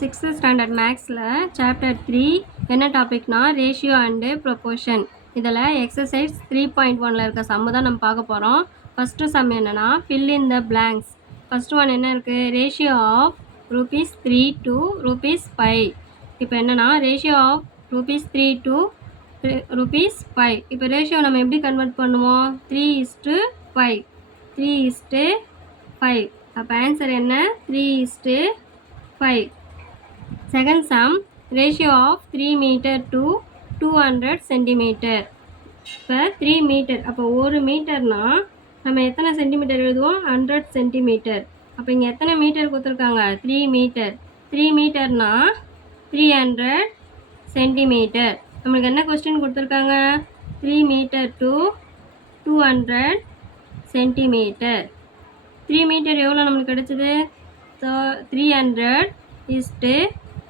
6th standard மேக்ஸில் chapter 3 என்ன டாபிக்னா ரேஷியோ அண்டு ப்ரொபோர்ஷன். இதில் எக்ஸசைஸ் 3.1 இருக்க சம்மு தான் நம்ம பார்க்க போகிறோம். ஃபஸ்ட்டு சம் என்னென்னா fill in the blanks. First one என்ன இருக்குது, ரேஷியோ ஆஃப் ₹3 to ₹5. இப்போ என்னென்னா ரேஷியோ ஆஃப் ₹3 to ₹5. இப்போ ரேஷியோ நம்ம எப்படி கன்வெர்ட் பண்ணுவோம், 3:5. 3:5. அப்போ ஆன்சர் என்ன, 3:5. Second sum, ratio of 3 meter to 200 centimeter. இப்போ 3 மீட்டர், அப்போ 1 மீட்டர்னா நம்ம எத்தனை சென்டிமீட்டர் எழுதுவோம், 100 சென்டிமீட்டர். அப்போ இங்கே எத்தனை மீட்டர் கொடுத்துருக்காங்க, 3 மீட்டர். 3 மீட்டர்னா 300 சென்டிமீட்டர். நம்மளுக்கு என்ன கொஸ்டின் கொடுத்துருக்காங்க, 3 மீட்டர் to 200 சென்டிமீட்டர். 3 மீட்டர் எவ்வளோ நம்மளுக்கு கிடச்சிது, 300 is to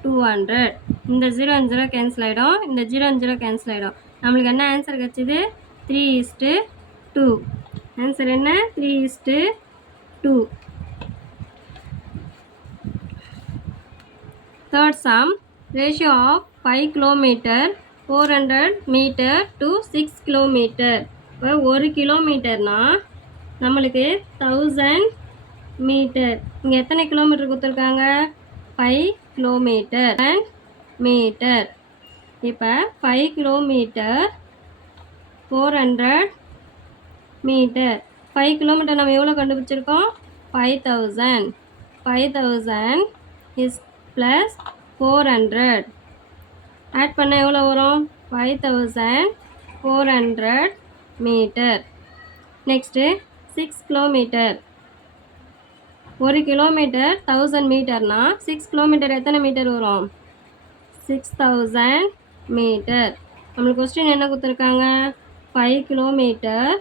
200. இந்த 0 and 0 கேன்சல் ஆகிடும், இந்த 0 and 0 கேன்சல் ஆகிடும். நம்மளுக்கு என்ன ஆன்சர் கிடச்சிது, 3:2. ஆன்சர் என்ன, 3:2. Third sum, ratio of 5 kilometre 400 metre to 6 kilometre. இப்போ 1 கிலோமீட்டர்னா நம்மளுக்கு 1000 மீட்டர். இங்கே எத்தனை கிலோமீட்டர் கொடுத்துருக்காங்க, 5 கிலோமீட்டர் அண்ட் மீட்டர். இப்போ 5 கிலோமீட்டர் 400 மீட்டர். 5 கிலோமீட்டர் நம்ம எவ்வளோ கண்டுபிடிச்சிருக்கோம், 5000. 5000 இஸ் ப்ளஸ் 400 ஆட் பண்ண எவ்வளோ வரும், 5400 மீட்டர். Next 6 kilometre. 1 கிலோமீட்டர் 1000 மீட்டர்னா 6 கிலோமீட்டர் எத்தனை மீட்டர் வரும், 6000 மீட்டர். நம்மளுக்கு கொஸ்டின் என்ன கொடுத்துருக்காங்க, 5 kilometre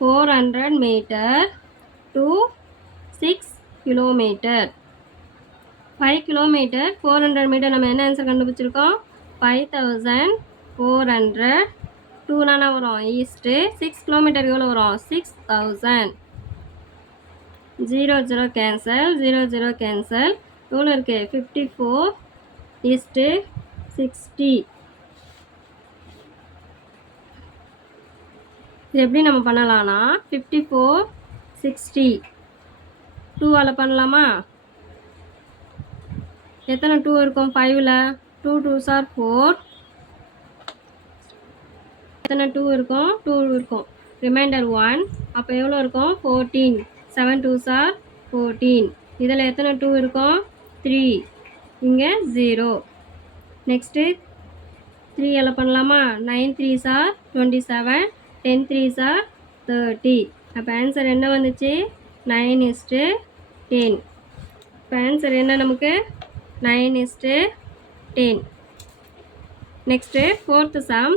400 metre to 6 kilometre. 5 kilometre 400 metre நம்ம என்ன ஆன்சர் கண்டுபிடிச்சிருக்கோம், 5400. 2 வரும் ஈஸ்ட்டு. 6 கிலோமீட்டர் எவ்வளோ வரும், 6000. 0 0 கேன்சல், 0 0 கேன்சல். எவ்வளோ இருக்குது, 54:60. இது எப்படி நம்ம பண்ணலாம்னா 54:60 2ஆல் பண்ணலாமா. எத்தனை 2 இருக்கும் 5ல், 2 2s are 4. எத்தனை 2 இருக்கும், 2 இருக்கும். ரிமைண்டர் 1. அப்போ எவ்வளோ இருக்கும், 14. 7 2s are 14. இதில் எத்தனை 2 இருக்கும், 3. இங்கே 0. நெக்ஸ்ட்டு 3ஆல் பண்ணலாமா. 9 3s are 27. 10 3s are 30. அப்போ ஆன்சர் என்ன வந்துச்சு, 9:10. இப்போ ஆன்சர் என்ன நமக்கு, 9:10. Next fourth sum,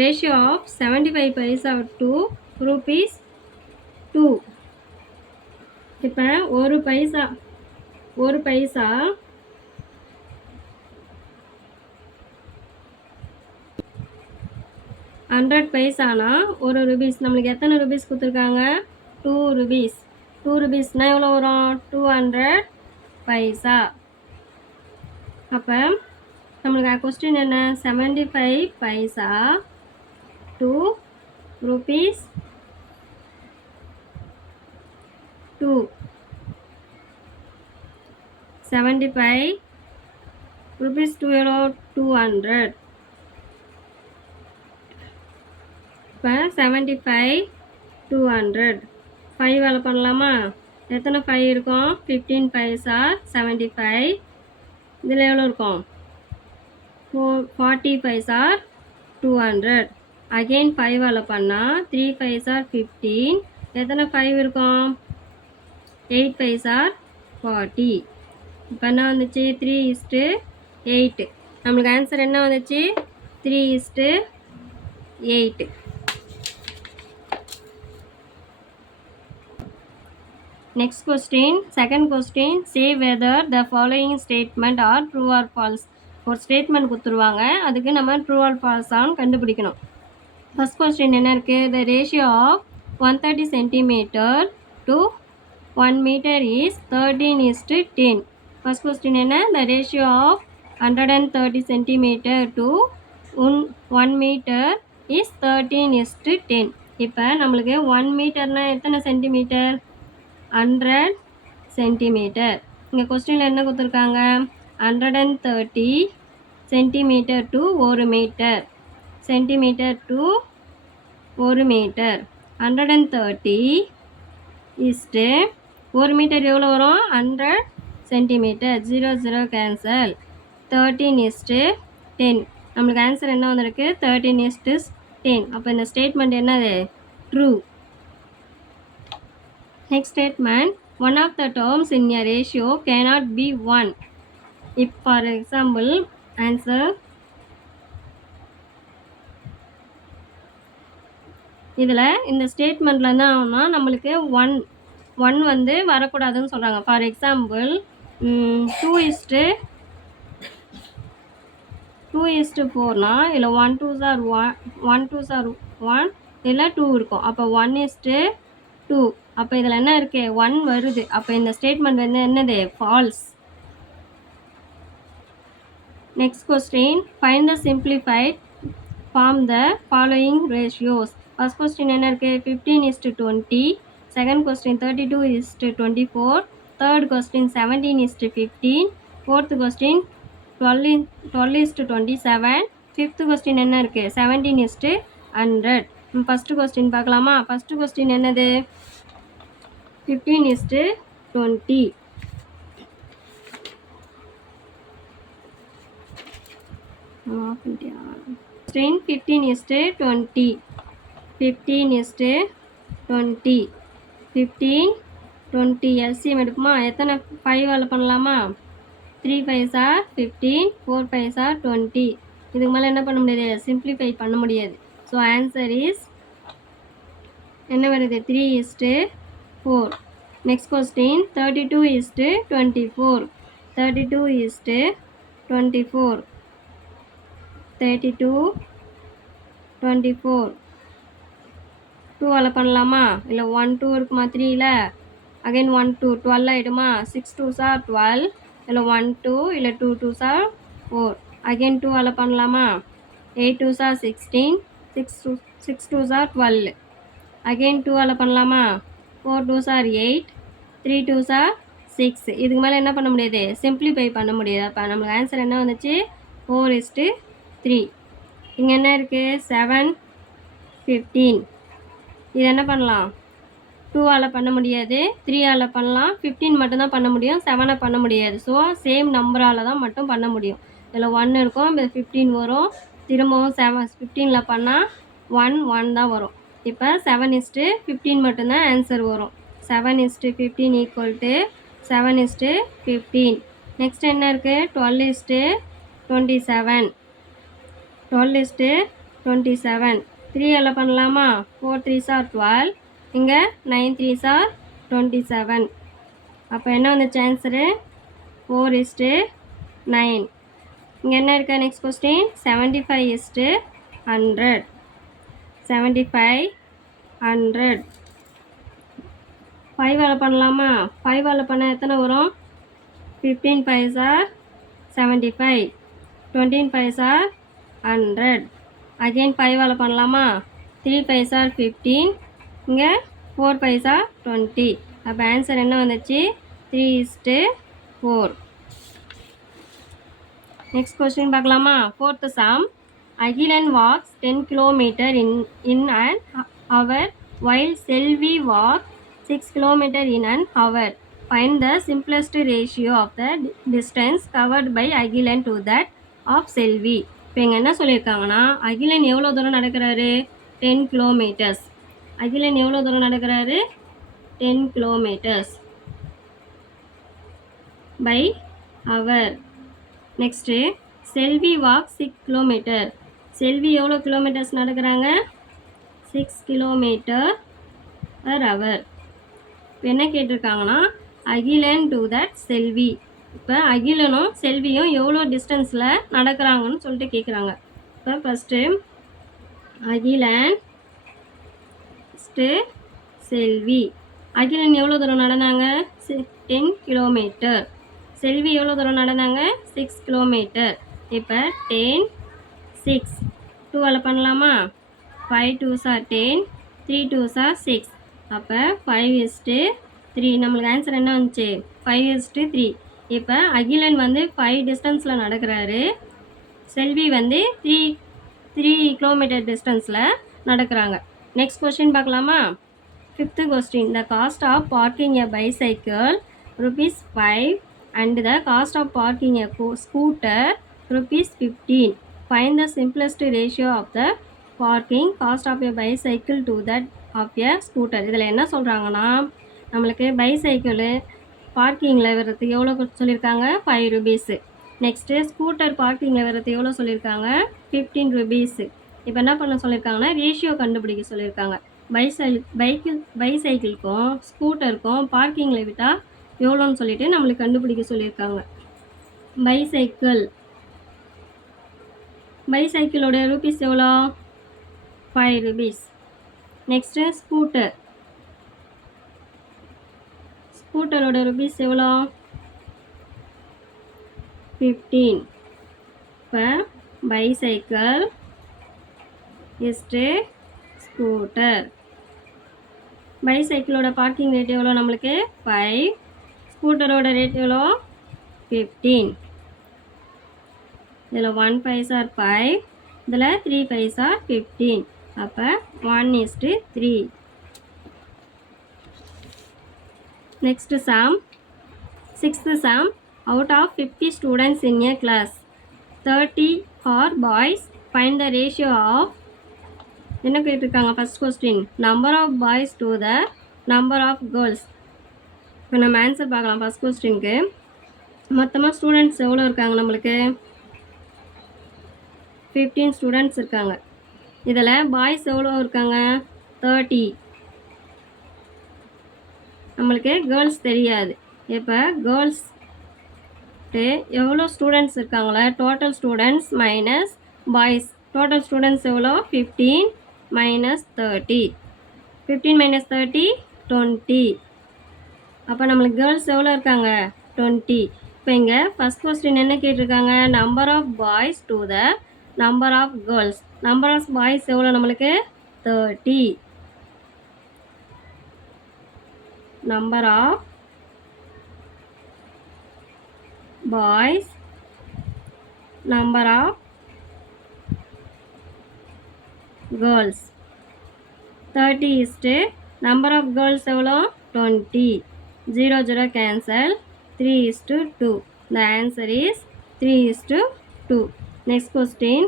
ratio of 75 paisa to ₹2. இப்போ ஒரு பைசா 100 பைசானா 1 ரூபீஸ். நம்மளுக்கு எத்தனை ரூபீஸ் கொடுத்துருக்காங்க, 2 ரூபீஸ். 2 ரூபீஸ்னால் எவ்வளோ வரும், 200 பைசா. அப்போ நம்மளுக்கு கொஸ்டின் என்ன, 75 பைசா to ₹2. 75 rupees to எவ்வளோ, 200. இப்போ 75 200. 5ஆல் பண்ணலாமா. எத்தனை 5 இருக்கும், 15 பைசா 75. இதில் எவ்வளோ இருக்கும், 40 பைசா 200. அகெயின் 5ஆல் பண்ணால் 3 பைசா 15. எத்தனை 5 இருக்கும், 8 பைசா 40. இப்போ என்ன வந்துச்சு, 3:8. நம்மளுக்கு ஆன்சர் என்ன வந்துச்சு, 3:8. Next question, second question, say whether the following statement are true or false. ஒரு ஸ்டேட்மெண்ட் கொடுத்துருவாங்க, அதுக்கு நம்ம ட்ரூ ஆர் ஃபால்ஸான்னு கண்டுபிடிக்கணும். ஃபஸ்ட் கொஸ்டின் என்ன இருக்குது, the ratio of 130 centimetre to 1 metre is 13:10. First question என்ன? The ratio of 130 centimeter to 1 meter is 13:10. இப்போ நம்மளுக்கு 1 மீட்டர்னா எத்தனை சென்டிமீட்டர்? 100 சென்டிமீட்டர். இங்கே கொஸ்டினில் என்ன கொடுத்துருக்காங்க? 130 centimetre to 1 metre. Centimetre to 1 metre. 130 is to 1 metre எவ்வளோ வரும்? 100 சென்டிமீட்டர். 0 0 கேன்சல். 13:10. நம்மளுக்கு ஆன்சர் என்ன வந்திருக்கு? 13:10. அப்போ இந்த ஸ்டேட்மெண்ட் என்னது? True. Next statement, one of the terms in a ratio cannot be 1. if for example answer இதில் இந்த ஸ்டேட்மெண்ட்டில் என்ன ஆகும்னா நம்மளுக்கு ஒன் வந்து வரக்கூடாதுன்னு சொல்கிறாங்க. ஃபார் எக்ஸாம்பிள் 2:4னா இல்லை 1 2s are 1 இல்லை 2 இருக்கும். அப்போ 1:2. அப்போ இதில் என்ன இருக்குது? 1 வருது. அப்போ இந்த ஸ்டேட்மெண்ட் வந்து என்னது? False. Next question, find the simplified form the following ratios. First question என்ன இருக்குது? 15:20. Second question 32:24. Third question 17:15. Fourth question 12:27. Fifth question என்ன இருக்குது? 17:100. ஃபஸ்ட்டு கொஸ்டின் பார்க்கலாமா? ஃபஸ்ட்டு கொஸ்டின் என்னது? 15:20. கொஸ்டின் 15:20. 15:20. 15:20 எல்சிஎம் எடுக்குமா? எத்தனை 5ஆல் பண்ணலாமா? 3 5s are 15, 4 5s are 20. இதுக்கு மேலே என்ன பண்ண முடியாது? சிம்பிளிஃபை பண்ண முடியாது. ஸோ ஆன்சர் இஸ் என்ன வருது? 3:4. Next question 32:24. 32:24. 32:24. 2ஆல் பண்ணலாமா? இல்லை 1 2 இருக்குமா? 3ல் அகைன் 1 2 12 ஆகிடுமா? 6 2s are 12. இல்லை 1 2 இல்லை 2 2s are 4. அகைன் 2ஆல் பண்ணலாமா? 8 2s are 16. 6 2s are 12. Again 2ஆல் பண்ணலாமா? 4 2s are 8. 3 2s are 6. இதுக்கு மேலே என்ன பண்ண முடியாது? சிம்பிளிஃபை பண்ண முடியாது. அப்போ நம்மளுக்கு ஆன்சர் என்ன வந்துச்சு? 4:3. இங்கே என்ன இருக்குது? 7 15. இது என்ன பண்ணலாம்? 2ஆல் பண்ண முடியாது. 3ஆல் பண்ணலாம். 15 மட்டும்தான் பண்ண முடியும். 7 பண்ண முடியாது. ஸோ சேம் நம்பரால் தான் மட்டும் பண்ண முடியும். இதில் 1 இருக்கும், இந்த 15 வரும். திரும்பவும் 15ல் பண்ணால் 1 தான் வரும். இப்போ 7:15 மட்டும்தான் ஆன்சர் வரும். 7:15 ஈக்குவல் டு 7:15. நெக்ஸ்ட் என்ன இருக்குது? 12:27. 12:27. 3ஆல் பண்ணலாமா? 4 3s are 12. இங்கே 9 3s are 27. அப்போ என்ன வந்துச்சு ஆன்சரு? 4:9. இங்கே என்ன இருக்கா? Next question 75:100. 75 100. 5ஆல் பண்ணலாமா? 5ஆல் பண்ணால் எத்தனை வரும்? 15 5s are 75. 20 5s are 100. Again 5ஆல் பண்ணலாமா? 3 5s are 15. இங்கே 4 5s are 20. அப்போ ஆன்சர் என்ன வந்துச்சு? 3:4. நெக்ஸ்ட் கொஸ்டின் பார்க்கலாமா? Fourth some. Akilan walks 10 kilometer in an hour while Selvi walks 6 kilometer in an hour. Find the simplest ratio of the distance covered by Agilan to that of Selvi. இப்போ இங்கே என்ன சொல்லியிருக்காங்கன்னா, அகிலன் எவ்வளோ தூரம் நடக்கிறாரு? 10 kilometers. Akilan எவ்வளோ தூரம் நடக்கிறாரு? 10 kilometers by hour. Next Selvi walk 6 kilometer. செல்வி எவ்வளோ kilometres நடக்கிறாங்க? 6 kilometer per hour. இப்போ என்ன கேட்டிருக்காங்கன்னா, அகிலன் டு தட் செல்வி. இப்போ அகிலனும் செல்வியும் எவ்வளோ டிஸ்டன்ஸில் நடக்கிறாங்கன்னு சொல்லிட்டு கேட்குறாங்க. இப்போ ஃபஸ்ட்டு அகிலன் செல்வி. அகிலன் எவ்வளோ தூரம் நடந்தாங்க? 10 kilometer. செல்வி எவ்வளோ தூரம் நடந்தாங்க 6 கிலோமீட்டர். இப்போ 10 6 2ஆல் பண்ணலாமா? 5 2s are 10 3 2s are 6. அப்போ 5:3 நம்மளுக்கு ஆன்சர் என்ன வந்துச்சு 5:3. இப்போ அகிலன் வந்து 5 டிஸ்டன்ஸில் நடக்கிறாரு, செல்வி வந்து 3 கிலோமீட்டர் டிஸ்டன்ஸில் நடக்கிறாங்க. நெக்ஸ்ட் கொஸ்டின் பார்க்கலாமா? 5th question. The cost of parking a bicycle ₹5 and the cost of parking a scooter ₹15. Find the simplest ratio of the parking cost of a bicycle to that of a scooter. இதில் என்ன சொல்கிறாங்கன்னா, நம்மளுக்கு bicycle பார்க்கிங்கில் வர்றதுக்கு எவ்வளோ சொல்லியிருக்காங்க ₹5. Next scooter பார்க்கிங்கில் வர்றது எவ்வளோ சொல்லியிருக்காங்க ₹15. இப்போ என்ன பண்ண சொல்லியிருக்காங்கன்னா ரேஷியோ கண்டுபிடிக்க சொல்லியிருக்காங்க. பைசைக்கிளுக்கும் ஸ்கூட்டருக்கும் பார்க்கிங்கில் விட்டால் எவ்வளோன்னு சொல்லிட்டு நம்மளுக்கு கண்டுபிடிக்க சொல்லியிருக்காங்க. பைசைக்கிளோட ரூபீஸ் எவ்வளோ ₹5. நெக்ஸ்ட்டு ஸ்கூட்டரோட ரூபீஸ் எவ்வளோ 15. இப்போ பைசைக்கிள் இஸ்ட்டு ஸ்கூட்டர். பைசைக்கிளோட பார்க்கிங் ரேட் எவ்வளோ நம்மளுக்கு 5, ஸ்கூட்டரோட ரேட் எவ்வளோ 15. இதில் 1 5s are 5, இதில் 3 5s are 15. அப்போ 1:3. Next sum 6th sum. Out of 50 students in a class, 30 are boys. Find the ratio of என்ன கேட்டிருக்காங்க? First question number of boys to the number of girls. இப்போ நம்ம answer பார்க்கலாம். First கொஸ்டினுக்கு மொத்தமாக students எவ்வளோ இருக்காங்க நம்மளுக்கு 15 ஸ்டூடெண்ட்ஸ் இருக்காங்க. இதில் பாய்ஸ் எவ்வளோ இருக்காங்க 30. நம்மளுக்கு கேர்ள்ஸ் தெரியாது. இப்போ கேர்ள்ஸ் எவ்வளோ ஸ்டூடெண்ட்ஸ் இருக்காங்களா, total students minus boys. Total students எவ்வளோ 15 minus 30. 15 minus 30 20. அப்போ நம்மளுக்கு கேர்ள்ஸ் எவ்வளோ இருக்காங்க 20. இப்போ இங்கே ஃபஸ்ட் கொஸ்டின் என்ன கேட்டிருக்காங்க number of boys to the number of girls. Number of boys எவ்வளோ நம்மளுக்கு 30. Number of boys number of girls 30 is to number of girls எவ்வளோ 20. 0 0 cancel. 3 is to 2. The answer is 3 is to 2. Next question.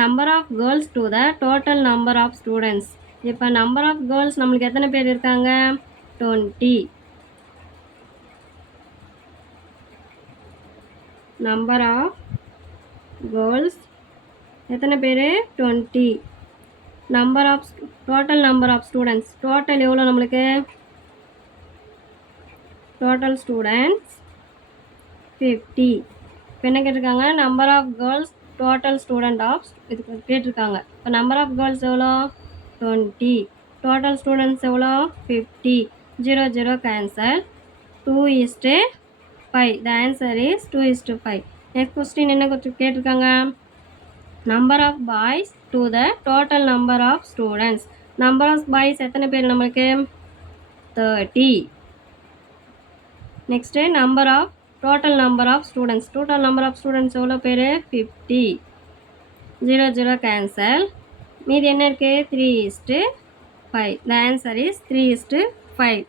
Number of girls to the total number of students. இப்போ number of girls நம்மளுக்கு எத்தனை பேர் இருக்காங்க 20. number of girls எத்தனை பேர் 20. Number of total number of students total எவ்வளோ நம்மளுக்கு total students 50. இப்போ என்ன கேட்டிருக்காங்க number of girls total student of இதுக்கு கேட்டிருக்காங்க. இப்போ நம்பர் ஆஃப் கேர்ள்ஸ் எவ்வளோ 20. டோட்டல் ஸ்டூடெண்ட்ஸ் எவ்வளோ 50. 0 0 cancel. 2 is to 5. The answer is 2 is to 5. Next question என்ன கேட்டிருக்காங்க number of boys to the total number of students. Number of boys எத்தனை பேர் நம்மளுக்கு 30. Next number of total number of students total number of students எவ்வளோ பேர் 50. 0 0 cancel. மீதி என்ன இருக்குது 3 is to 5. The answer is 3 is to 5.